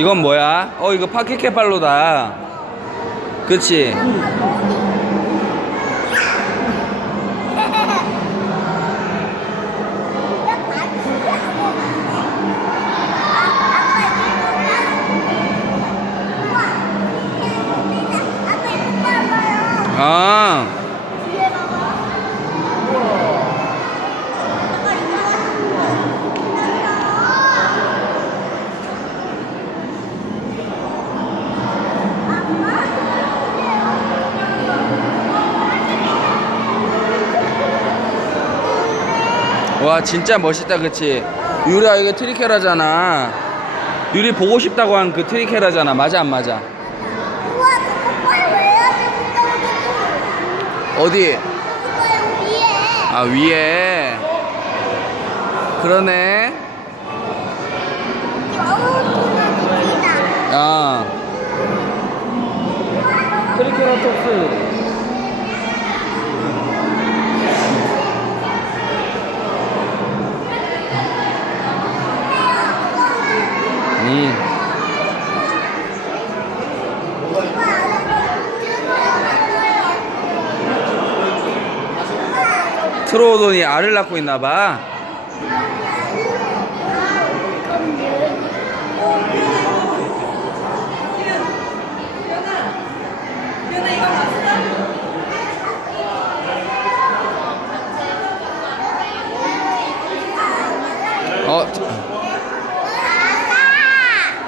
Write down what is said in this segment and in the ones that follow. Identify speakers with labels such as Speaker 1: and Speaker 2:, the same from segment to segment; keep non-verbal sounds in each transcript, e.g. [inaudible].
Speaker 1: 이건 뭐야? 어, 이거 파키케팔로다. 그치? 아, 와, 진짜 멋있다, 그치? 유리야, 이게 트리케라잖아. 유리 보고 싶다고 한 그 트리케라잖아. 맞아, 안 맞아?
Speaker 2: 우와, 저거 빨리 왜 해야 돼?
Speaker 1: 어디?
Speaker 2: 위에.
Speaker 1: 아, 위에. 그러네.
Speaker 2: 어우.
Speaker 1: 아. 트리케라톱스. 음. 트로오돈이 알을 낳고 있나 봐. 어,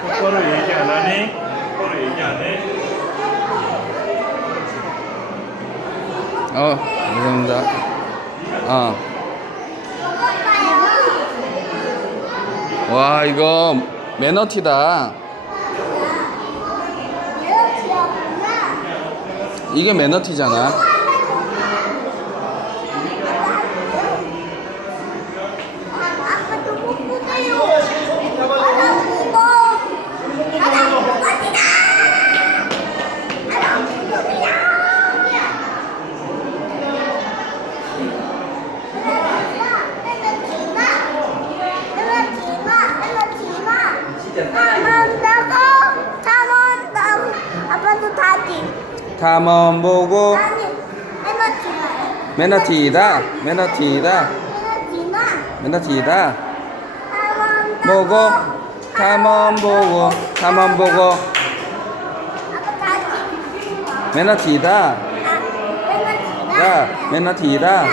Speaker 3: 똑바로 얘기 안 하니? 똑바로 얘기 안 해?
Speaker 1: 어, 감사합니다. 어. 와, 이거 매너티다. 이게 매너티잖아.
Speaker 2: 아빠도 못 보세요. 바다 보고. 바다 보고 가지다. 바다 보고 아빠도 다지.
Speaker 1: 탐험 보고
Speaker 2: 아니, 에너지마.
Speaker 1: 매너티다.
Speaker 2: 탐험
Speaker 1: 보고 탐험 보고 탐험 보고
Speaker 2: 에너지마.
Speaker 1: 야, 매너티다.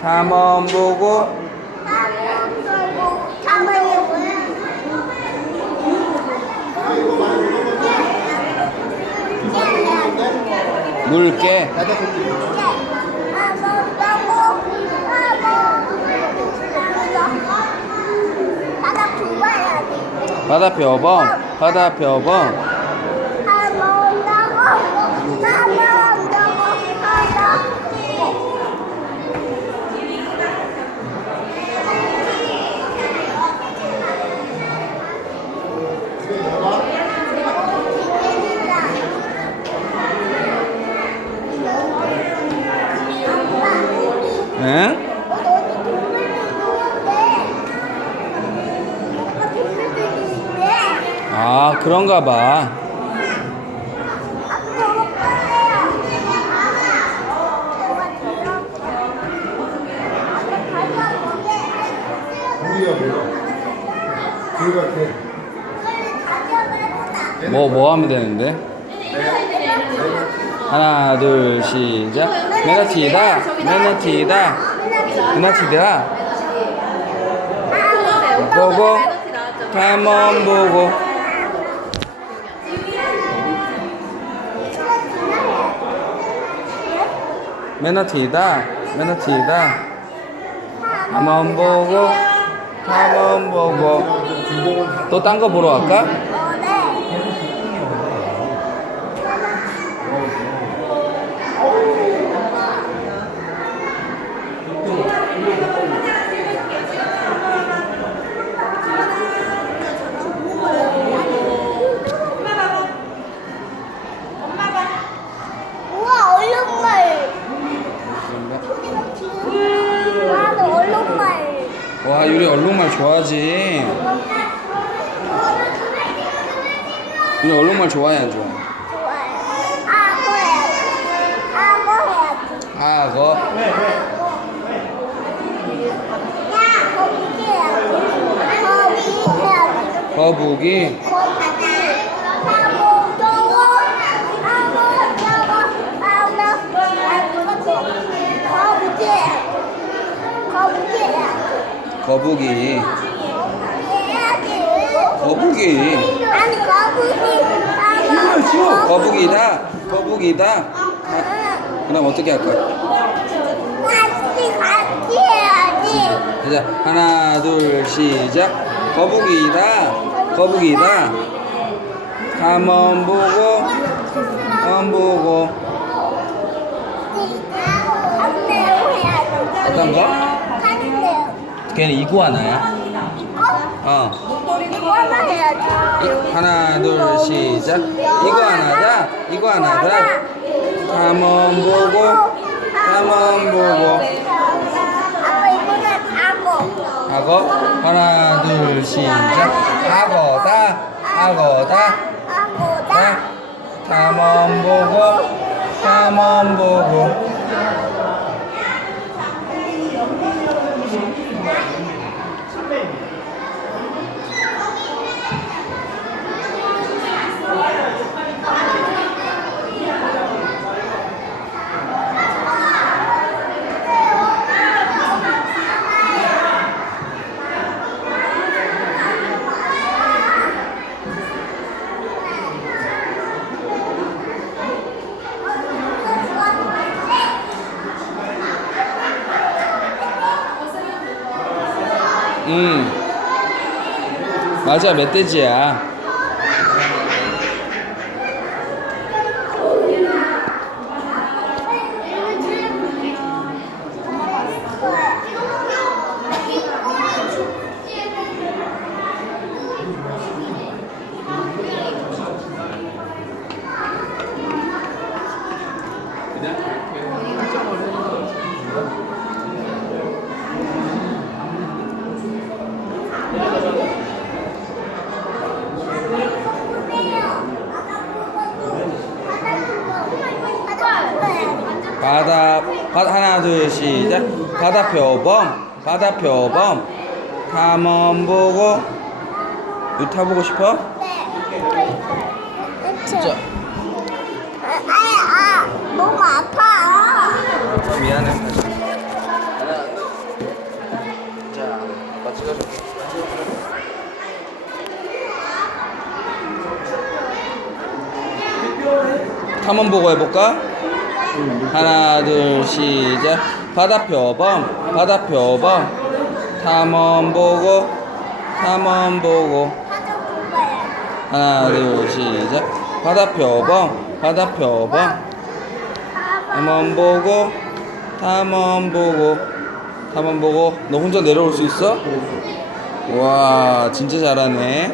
Speaker 1: 탐험 보고? 물개.
Speaker 2: 바다 부어야 돼.
Speaker 1: 바다 표범. 바다 표범. 그런가 봐.
Speaker 4: 뭐,
Speaker 1: 뭐 하면 되는데? 하나, 둘, 시작. 매너티다. 매너티다. 매너티다. 보고. 탐험 보고. 매너티다. 매너티다. 탐험 보고. 탐험 보고. 또 딴 거 보러 갈까? 와 유리 좋아하지 유리 얼룩말 좋아해 안 좋아해?
Speaker 2: 악어 거북이. 거북이
Speaker 1: 거북이
Speaker 2: 아니 거북이. 하고
Speaker 1: 거북이다 거북이다 아, 그럼 어떻게 할 거야?
Speaker 2: 같이 같이 해야지.
Speaker 1: 자 하나 둘 시작 거북이다 거북이다 가만 보고 가만 보고. 어떤 거? 걔는 이구아나야
Speaker 2: 이거?
Speaker 1: 어
Speaker 2: 이거 하나 해야지.
Speaker 1: 이- 하나 둘 시작 이구아나다 이구아나다 가만 보고 가만 보고
Speaker 2: 아빠 이거는 악어.
Speaker 1: 악어 하나 둘 시작 악어다 악어다
Speaker 2: 악어다.
Speaker 1: 자 가만 보고 가만 보고 음 맞아 멧돼지야 바다 하나 둘 시작 바다 표범 바다 표범 탐험 보고 이거 타보고 싶어?
Speaker 2: 진짜. 아, 아, 너무 아파.
Speaker 1: 어, 미안해 자 아빠 찍어줄게 탐험 보고 해볼까? 하나 둘 시작. 바다 표범 바다 표범 탐험 보고 탐험 보고. 하나 둘 시작. 바다 표범 바다 표범 탐험 보고 탐험 보고. 탐험 보고. 너 혼자 내려올 수 있어? 와 진짜 잘하네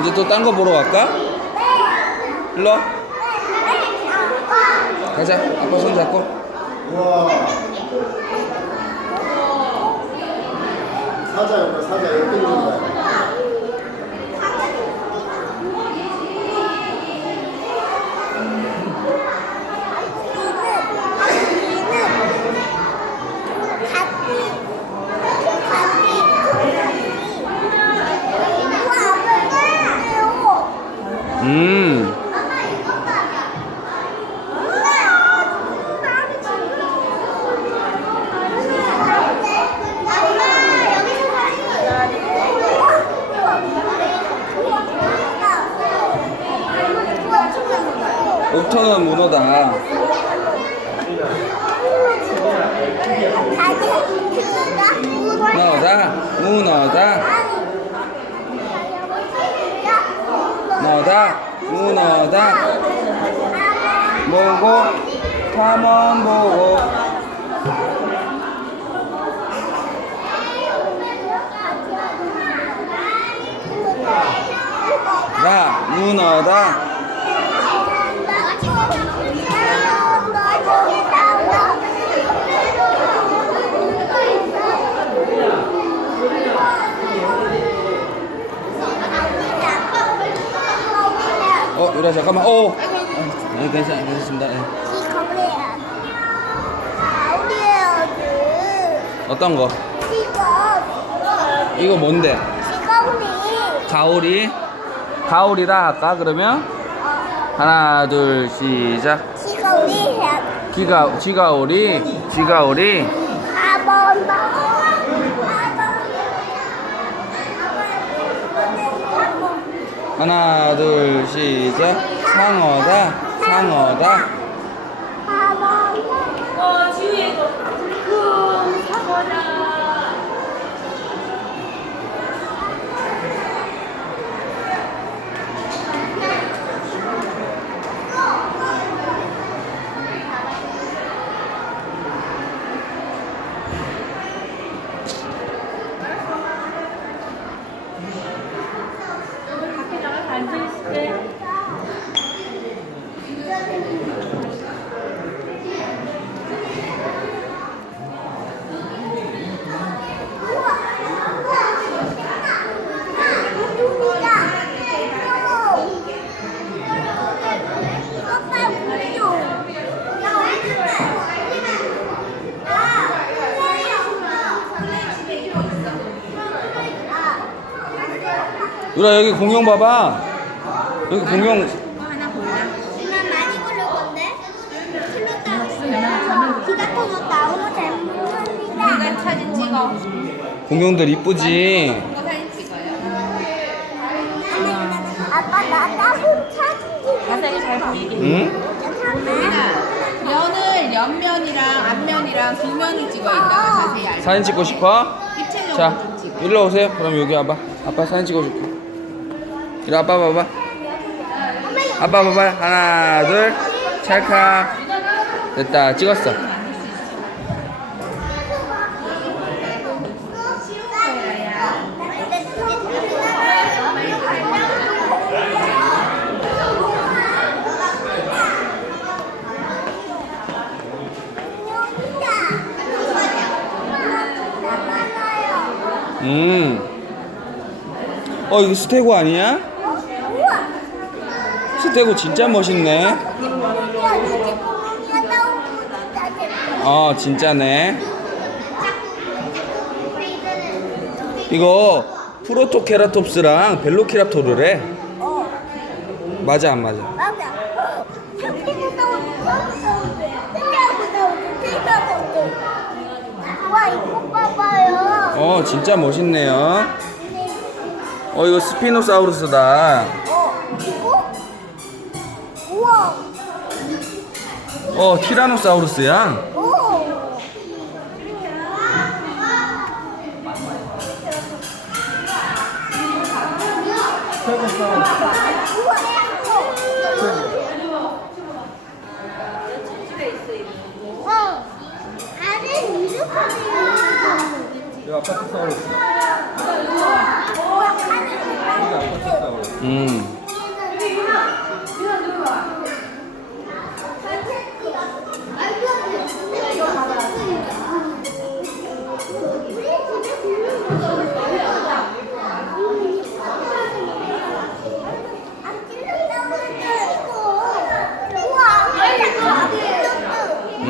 Speaker 1: 이제 또 딴 거 보러 갈까? 일로 와. 가자 아빠 손 잡고
Speaker 4: 와. 사자 옆에 사자 예쁜 건
Speaker 1: 음. 옥터는 문어다 보고 탐험 보고 나 문어다 어, 유라 잠깐만. 오. 네, 괜찮, 괜찮습니다. 예. 어떤 거? 이거 뭔데? 가오리. 가오리다 할까 그러면? 하나, 둘, 시작. 기가 쥐가오리. 쥐가오리. 하나, 둘, 시작. 상어다. 상어다.
Speaker 5: 어, 지우의 거. 그 사과라. 밖에 나가서 앉아있을 때.
Speaker 1: 유라 여기 공룡 봐봐. 여기 공룡
Speaker 2: 사진 찍어.
Speaker 1: 공룡들 이쁘지.
Speaker 2: 아빠 나 따로 사진.
Speaker 5: 자세히 잘 보이게.
Speaker 1: 응?
Speaker 6: 면을 옆면이랑 앞면이랑 두 면을 찍어 있다가 자세히 알려.
Speaker 1: 사진 찍고 싶어?
Speaker 6: 입체적으로
Speaker 1: 자,
Speaker 6: 좀 찍어.
Speaker 1: 일로 오세요. 그럼 여기 와봐. 아빠 사진 찍어줄게. 이리 아빠 봐봐. 아빠 봐봐. 하나, 둘, 찰칵. 됐다. 찍었어. 음. 어, 이거 스테고 아니야? 스테고 진짜 멋있네. 어, 진짜네. 이거 프로토케라톱스랑 벨로키랍토르래. 맞아, 안 맞아? 어, 진짜 멋있네요. 어, 이거 스피노사우루스다.
Speaker 2: 어,
Speaker 1: 티라노사우루스야.
Speaker 2: 오.
Speaker 1: 아파트 사우루스.
Speaker 2: 생겼어.
Speaker 1: 음.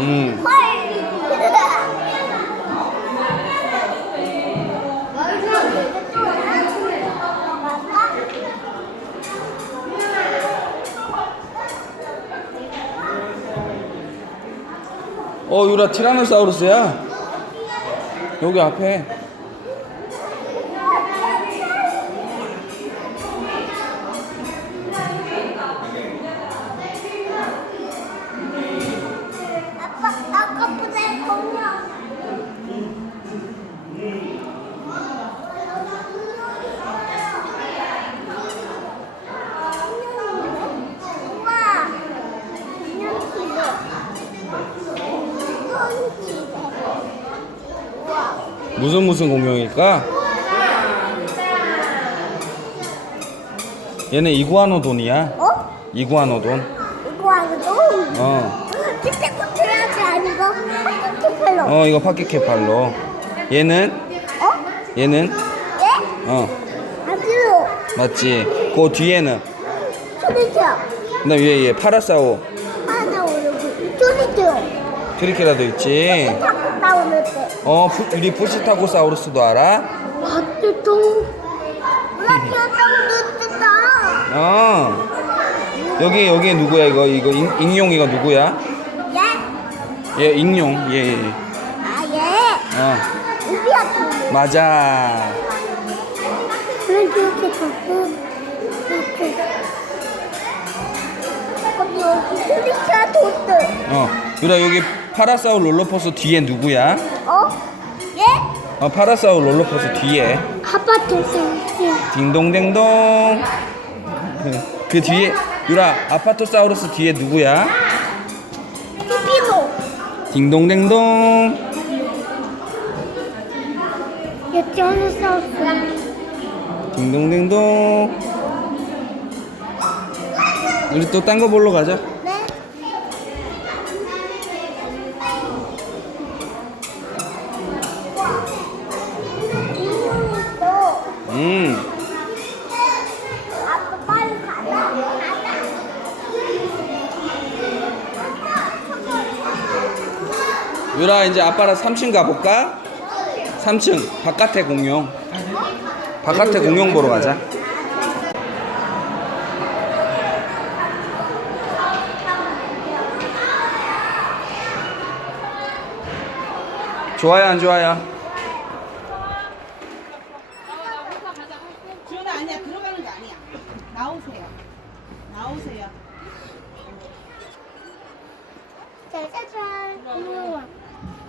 Speaker 1: 음. 어, 유라 티라노사우루스야. 여기 앞에. 무슨 무슨 공룡일까? 얘는 이구아노돈이야.
Speaker 2: 어?
Speaker 1: 이구아노돈.
Speaker 2: 이거 아니고?
Speaker 1: 어.
Speaker 2: 티테코트 해야지 아니고 티페로.
Speaker 1: 어, 이거 파키케팔로. 얘는
Speaker 2: 어?
Speaker 1: 얘는
Speaker 2: 예?
Speaker 1: 어,
Speaker 2: 아주
Speaker 1: 맞지. 그 뒤에는
Speaker 2: 소리죠.
Speaker 1: 그다음 위에 얘 파라사오
Speaker 2: 하나 오르고 소리죠.
Speaker 1: 트리케라도 있지.
Speaker 2: 자꾸 나오는 때.
Speaker 1: 어, 푸- 우리 푸시타고사우루스도 알아?
Speaker 2: 라디오도 듣다.
Speaker 1: 어. 여기 여기 누구야 이거 이거 잉, 익룡 이거 누구야?
Speaker 2: 예?
Speaker 1: 얘 익룡 얘. 얘.
Speaker 2: 아 예.
Speaker 1: 어.
Speaker 2: 우리 아빠.
Speaker 1: 맞아.
Speaker 2: 그래 이렇게 자꾸 이렇게. 여기 트리케라 도트.
Speaker 1: 어. 유라 여기 파라사우 롤러코스터 뒤에 누구야?
Speaker 2: 어? 예?
Speaker 1: 어, 파라사우 롤러코스터 뒤에.
Speaker 2: 아파트 센스.
Speaker 1: 딩동댕동. 그, 그 뒤에 유라 아파토사우루스 뒤에 누구야?
Speaker 2: 티피노.
Speaker 1: 딩동댕동.
Speaker 2: 예티오노사우스.
Speaker 1: 딩동댕동. 우리 또 딴 거 보러 가자. 유라 이제 아빠랑 3층 가볼까? 3층 바깥에 공룡. 바깥에 공룡 보러 가자. 좋아요 안 좋아요?
Speaker 6: 주연아 아니야 들어가는 거 아니야. 나오세요. 나오세요.
Speaker 2: 짜자잔. 우와.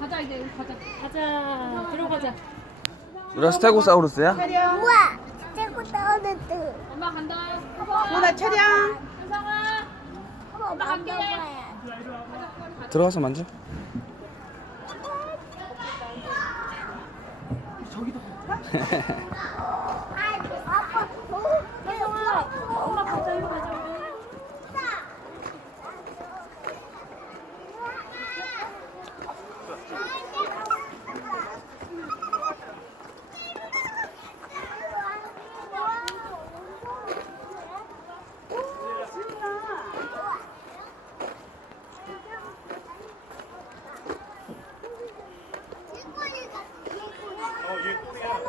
Speaker 5: 가자 이제 가자. 가자. 들어가자.
Speaker 1: 스테고사우루스야?
Speaker 2: 우와. 최고 떠오르드.
Speaker 5: 엄마 간다.
Speaker 6: 주연아 차량.
Speaker 5: 현상아.
Speaker 2: 엄마 만져봐야.
Speaker 1: 들어가서 만져.
Speaker 2: 아빠. [laughs] 어?
Speaker 5: 엄마 가자. 이리 가자. 우리.
Speaker 3: 어, 얘 꼬리야.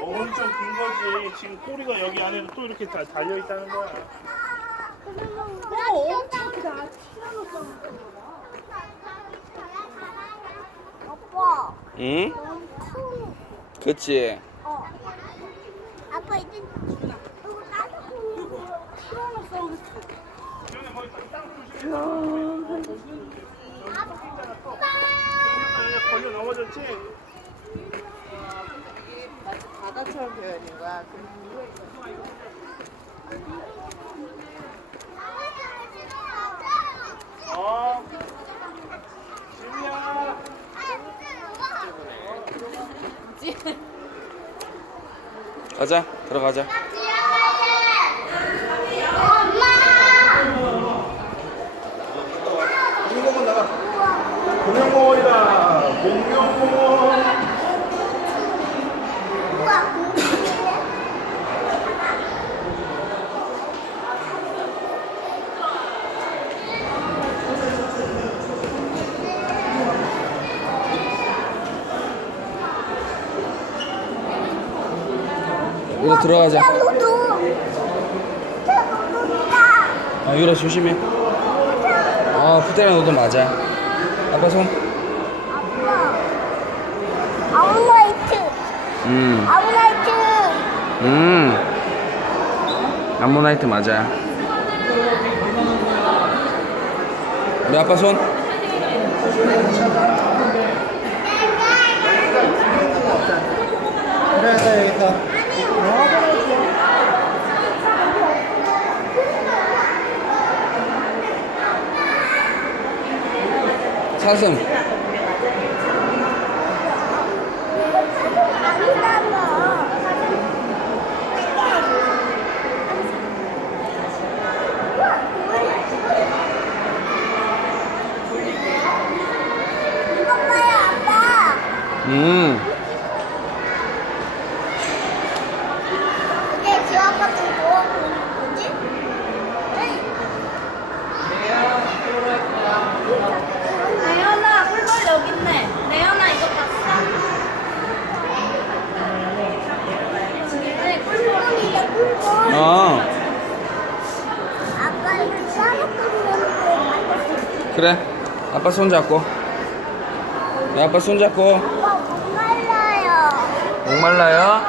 Speaker 3: 엄청 긴 거지. 지금 꼬리가 여기 안에 또 이렇게 다 달려 있다는 거야.
Speaker 2: 어, 엄청 크다. 아빠,
Speaker 1: 응? 그치.
Speaker 2: 어. 아빠 이제 이거 따뜻한 티라노사우루스. 아빠.
Speaker 3: 걸려 넘어졌지?
Speaker 6: 바다처럼 되어 있는 거야.
Speaker 3: 어. 지훈이야.
Speaker 1: 가자. 들어가자.
Speaker 3: 공룡공원이다. 공룡공원.
Speaker 2: 우와, 궁금해.
Speaker 1: 들어가자. 아, 유라 조심해. 아, 푸테라 너도 맞아. 아빠 손.
Speaker 2: 아웃라이트.
Speaker 1: 음.
Speaker 2: 아웃라이트.
Speaker 1: 음. 암모나이트 맞아. 우리 아빠 손. 사슴.
Speaker 2: 아 사슴. 음.
Speaker 1: 아빠
Speaker 2: 손잡고. 야, 아빠 손잡고.
Speaker 1: 목말라요.
Speaker 2: 목말라요?